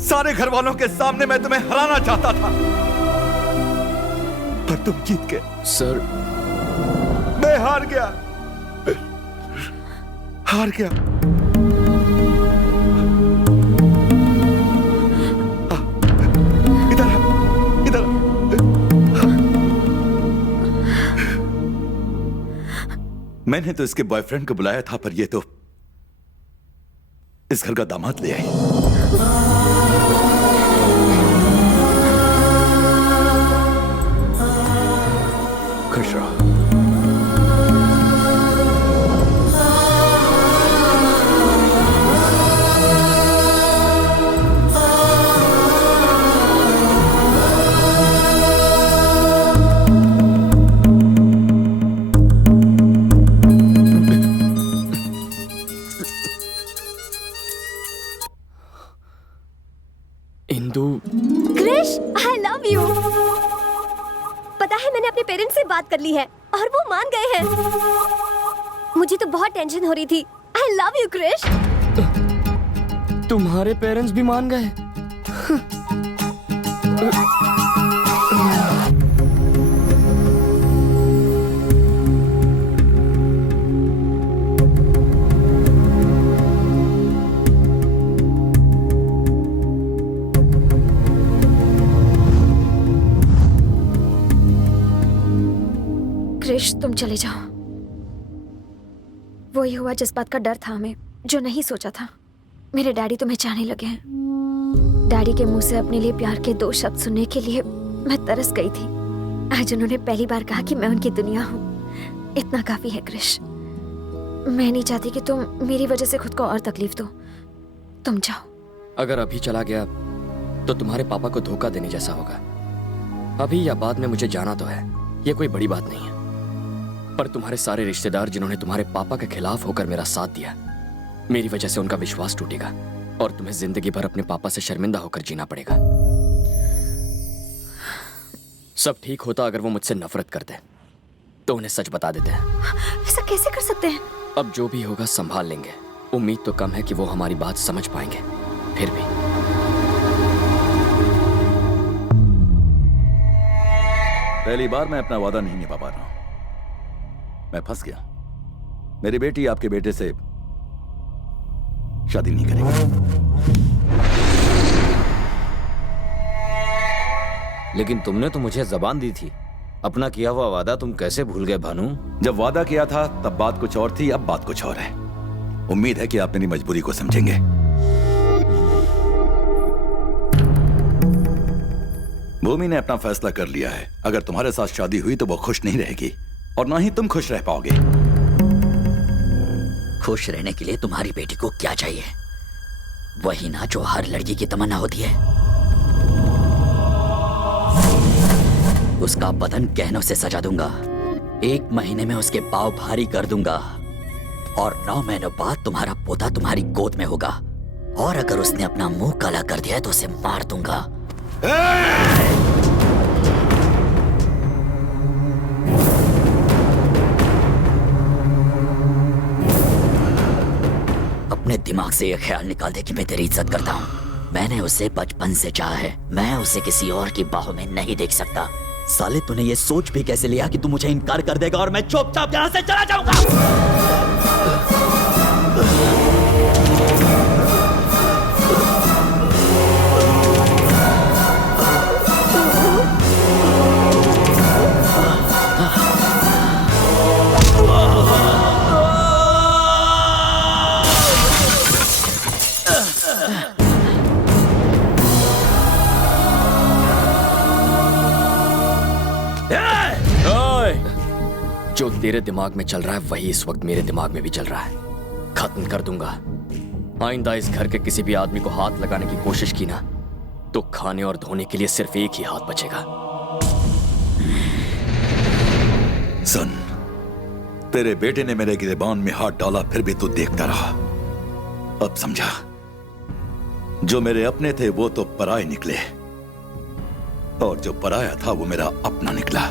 सारे घर वालों के सामने मैं तुम्हें हराना चाहता था, पर तुम जीत गए। सर, मैं हार गया, हार गया। इधर इधर। मैंने तो इसके बॉयफ्रेंड को बुलाया था, पर ये तो इस घर का दामाद ले आई। खुश रहो। Indu, Krish, I love you. पता है मैंने अपने पेरेंट्स से बात कर ली है और वो मान गए हैं। मुझे तो बहुत टेंशन हो रही थी। I love you Krish. तुम्हारे पेरेंट्स भी मान गए? क्रिश, तुम चले जाओ। वही हुआ जिस बात का डर था हमें, जो नहीं सोचा था। मेरे डैडी तुम्हें चाहने लगे हैं। डैडी के मुंह से अपने लिए प्यार के 2 शब्द सुनने के लिए मैं तरस गई थी। आज उन्होंने पहली बार कहा कि मैं उनकी दुनिया हूँ। इतना काफी है क्रिश। मैं नहीं चाहती कि तुम मेरी वजह से खुद को और तकलीफ दो। तुम जाओ। अगर अभी चला गया तो तुम्हारे पापा को धोखा देने जैसा होगा। अभी या बाद में मुझे जाना तो है, ये कोई बड़ी बात नहीं है। पर तुम्हारे सारे रिश्तेदार जिन्होंने तुम्हारे पापा के खिलाफ होकर मेरा साथ दिया, मेरी वजह से उनका विश्वास टूटेगा और तुम्हें जिंदगी भर अपने पापा से शर्मिंदा होकर जीना पड़ेगा। सब ठीक होता अगर वो मुझसे नफरत करते तो उन्हें सच बता देते हैं। ऐसा कैसे कर सकते हैं? अब जो भी होगा संभाल लेंगे। उम्मीद तो कम है कि वो हमारी बात समझ पाएंगे, फिर भी। पहली बार मैं अपना वादा नहीं निभा पा रहा हूं। मैं फंस गया। मेरी बेटी आपके बेटे से शादी नहीं करेगी। लेकिन तुमने तो मुझे जबान दी थी। अपना किया हुआ वादा तुम कैसे भूल गए भानु? जब वादा किया था तब बात कुछ और थी, अब बात कुछ और है। उम्मीद है कि आप मेरी मजबूरी को समझेंगे। भूमि ने अपना फैसला कर लिया है। अगर तुम्हारे साथ शादी हुई तो वो खुश नहीं रहेगी और ना ही तुम खुश रह पाओगे। खुश रहने के लिए तुम्हारी बेटी को क्या चाहिए? वही ना जो हर लड़की की तमन्ना होती है। उसका बदन गहनों से सजा दूंगा। 1 महीने में उसके पाँव भारी कर दूंगा और 9 महीनों बाद तुम्हारा पोता तुम्हारी गोद में होगा। और अगर उसने अपना मुंह काला कर दिया तो उसे मार दूंगा। अपने दिमाग से यह ख्याल निकाल दे कि मैं तेरी इज्जत करता हूँ। मैंने उसे बचपन से चाहा है। मैं उसे किसी और की बाहों में नहीं देख सकता। साले, तूने ये सोच भी कैसे लिया कि तू मुझे इनकार कर देगा और मैं चुपचाप यहाँ से चला जाऊंगा? जो तेरे दिमाग में चल रहा है वही इस वक्त मेरे दिमाग में भी चल रहा है। खत्म कर दूंगा। आइंदा इस घर के किसी भी आदमी को हाथ लगाने की कोशिश की ना तो खाने और धोने के लिए सिर्फ एक ही हाथ बचेगा। सुन, तेरे बेटे ने मेरे गिरेबान में हाथ डाला, फिर भी तू देखता रहा। अब समझा, जो मेरे अपने थे वो तो पराये निकले और जो पराया था वो मेरा अपना निकला।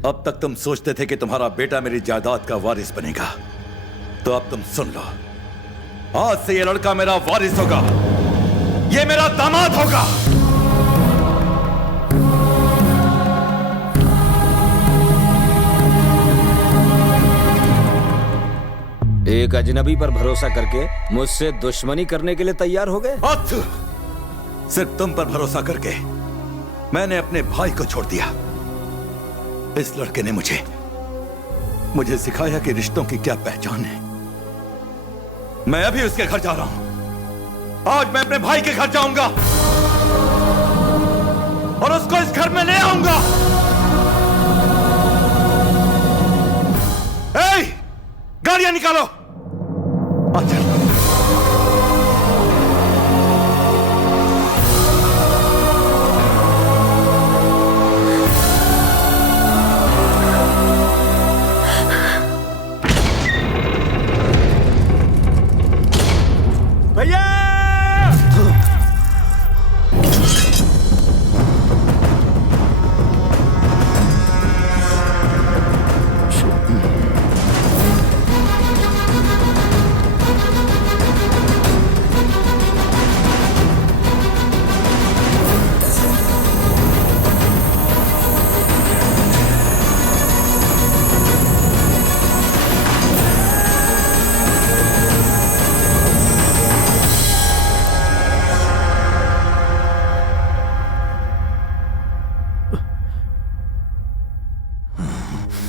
अब तक तुम सोचते थे कि तुम्हारा बेटा मेरी जायदाद का वारिस बनेगा, तो अब तुम सुन लो, आज से ये लड़का मेरा वारिस होगा, ये मेरा दामाद होगा। एक अजनबी पर भरोसा करके मुझसे दुश्मनी करने के लिए तैयार हो गए? सिर्फ तुम पर भरोसा करके मैंने अपने भाई को छोड़ दिया। इस लड़के ने मुझे सिखाया कि रिश्तों की क्या पहचान है। मैं अभी उसके घर जा रहा हूं। आज मैं अपने भाई के घर जाऊंगा और उसको इस घर में ले आऊंगा। गाड़ियां निकालो। अच्छा। भैया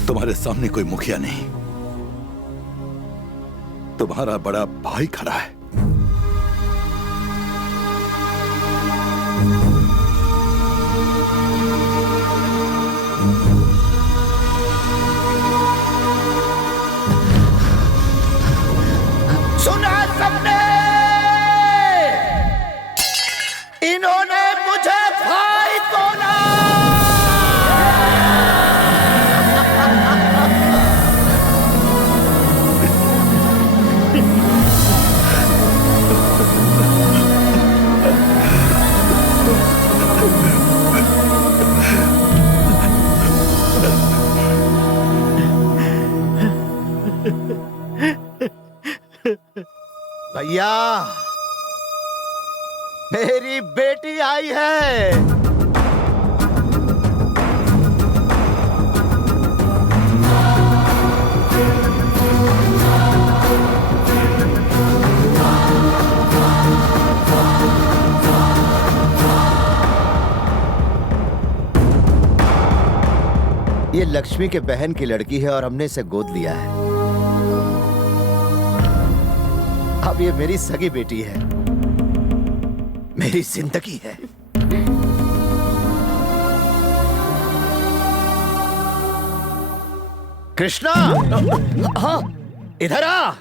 तुम्हारे सामने कोई मुखिया नहीं, तुम्हारा बड़ा भाई खड़ा है। सुना सबने, इन्होंने मुझे भाई तोड़ा। भैया मेरी बेटी आई है। ये लक्ष्मी के बहन की लड़की है और हमने इसे गोद लिया है। अब ये मेरी सगी बेटी है, मेरी जिंदगी है। कृष्णा, हाँ इधर आ।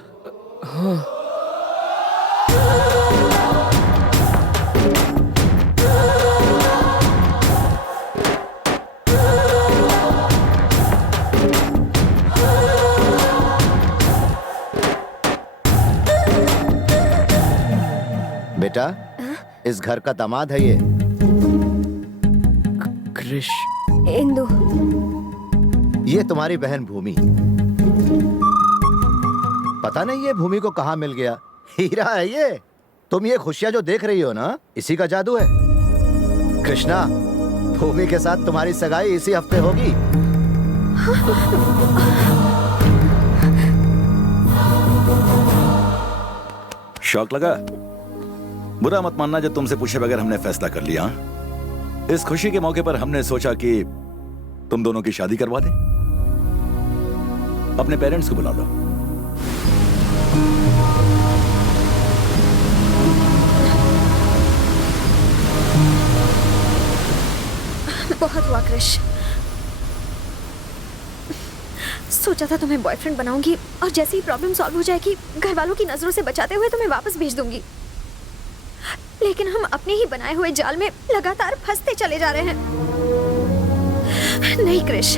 बेटा, इस घर का दामाद है ये। कृष, इंदु, ये तुम्हारी बहन भूमि। पता नहीं ये भूमि को कहाँ मिल गया। हीरा है ये। तुम ये खुशियां जो देख रही हो ना, इसी का जादू है। कृष्णा, भूमि के साथ तुम्हारी सगाई इसी हफ्ते होगी। शौक लगा? बुरा मत मानना जब तुमसे पूछे बगैर हमने फैसला कर लिया। इस खुशी के मौके पर हमने सोचा कि तुम दोनों की शादी करवा दें। अपने पेरेंट्स को बुला लो। बहुत हुआ कृष। सोचा था तुम्हें बॉयफ्रेंड बनाऊंगी और जैसे ही प्रॉब्लम सॉल्व हो जाएगी घर वालों की नजरों से बचाते हुए तुम्हें वापस भेज दूंगी। लेकिन हम अपने ही बनाए हुए जाल में लगातार फंसते चले जा रहे हैं। नहीं कृष,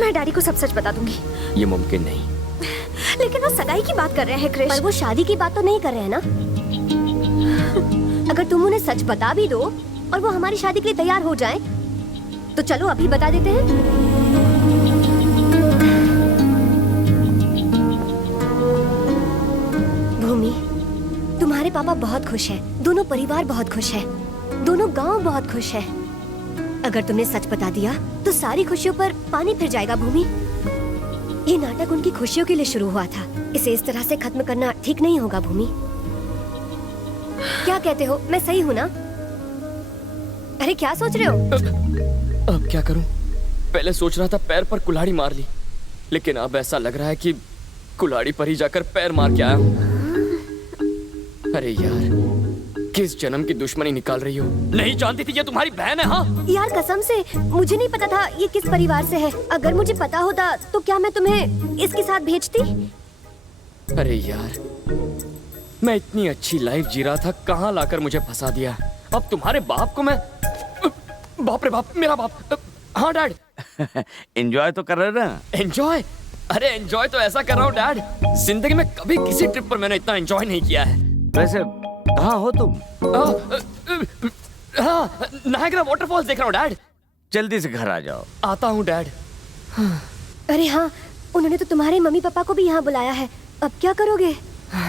मैं डैडी को सब सच बता दूंगी। ये मुमकिन नहीं। लेकिन वो सगाई की बात कर रहे हैं कृष। पर वो शादी की बात तो नहीं कर रहे हैं ना। अगर तुम उन्हें सच बता भी दो और वो हमारी शादी के लिए तैयार हो जाएं, तो चलो अभी बता देते हैं। भूमि, तुम्हारे पापा बहुत खुश हैं, दोनों परिवार बहुत खुश है, दोनों गांव बहुत खुश है। अगर तुमने सच बता दिया तो सारी खुशियों पर पानी फिर जाएगा भूमि। ये नाटक उनकी खुशियों के लिए शुरू हुआ था, इसे इस तरह से खत्म करना ठीक नहीं होगा भूमि। क्या कहते हो, मैं सही हूँ ना? अरे क्या सोच रहे हो? अब क्या करूं? पहले सोच रहा था पैर पर कुल्हाड़ी मार ली, लेकिन अब ऐसा लग रहा है कि कुल्हाड़ी पर ही जाकर पैर मार के आया हूं। अरे यार, किस जन्म की दुश्मनी निकाल रही हो? नहीं जानती थी ये तुम्हारी बहन है? हाँ यार कसम से मुझे नहीं पता था ये किस परिवार से है। अगर मुझे पता होता तो क्या मैं तुम्हें इसके साथ भेजती? अरे यार, मैं इतनी अच्छी लाइफ जी रहा था, कहाँ लाकर मुझे फंसा दिया। अब तुम्हारे बाप को मैं, बाप रे बाप, मेरा बाप। हाँ डैड। एंजॉय तो कर रहे ना? एंजॉय? अरे एंजॉय तो ऐसा कर रहा हूँ डैड, जिंदगी में कभी किसी ट्रिप पर मैंने इतना एंजॉय नहीं किया है। वैसे कहाँ हो तुम? हाँ, नायग्रा वाटरफॉल्स देख रहा हूँ डैड। जल्दी से घर आ जाओ। आता हूँ डैड। अरे हाँ, उन्होंने तो तुम्हारे मम्मी पापा को भी यहाँ बुलाया है। अब क्या करोगे?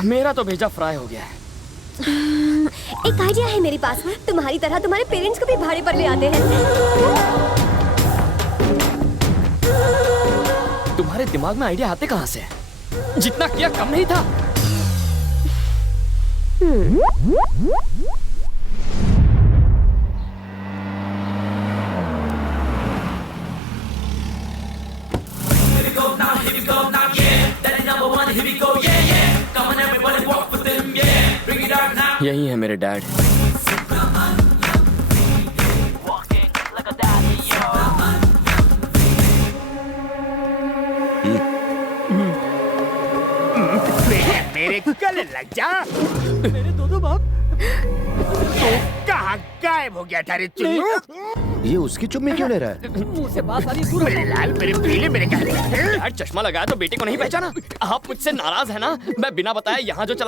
मेरा तो भेजा फ्राई हो गया है। एक आइडिया है मेरे पास। तुम्हारी तरह तुम्हारे पेरेंट्स को भी भाड़े पर ले आते हैं। तुम्हारे दिमाग में आइडिया आते कहाँ से? जितना किया कम नहीं था। यही है मेरे डैड। मेरे गले लग जा। मेरे दोनों बाप तो कहाँ गायब हो गया था रे चुन्नू? ये उसकी चुम्मी क्यों ले रहा है? मुंह से बात आ रही है। मेरे लाल, मेरे पीले, मेरे काले। डैड चश्मा लगाया तो बेटे को नहीं पहचाना? आप मुझसे नाराज है ना? मैं बिना बताए यहाँ जो चला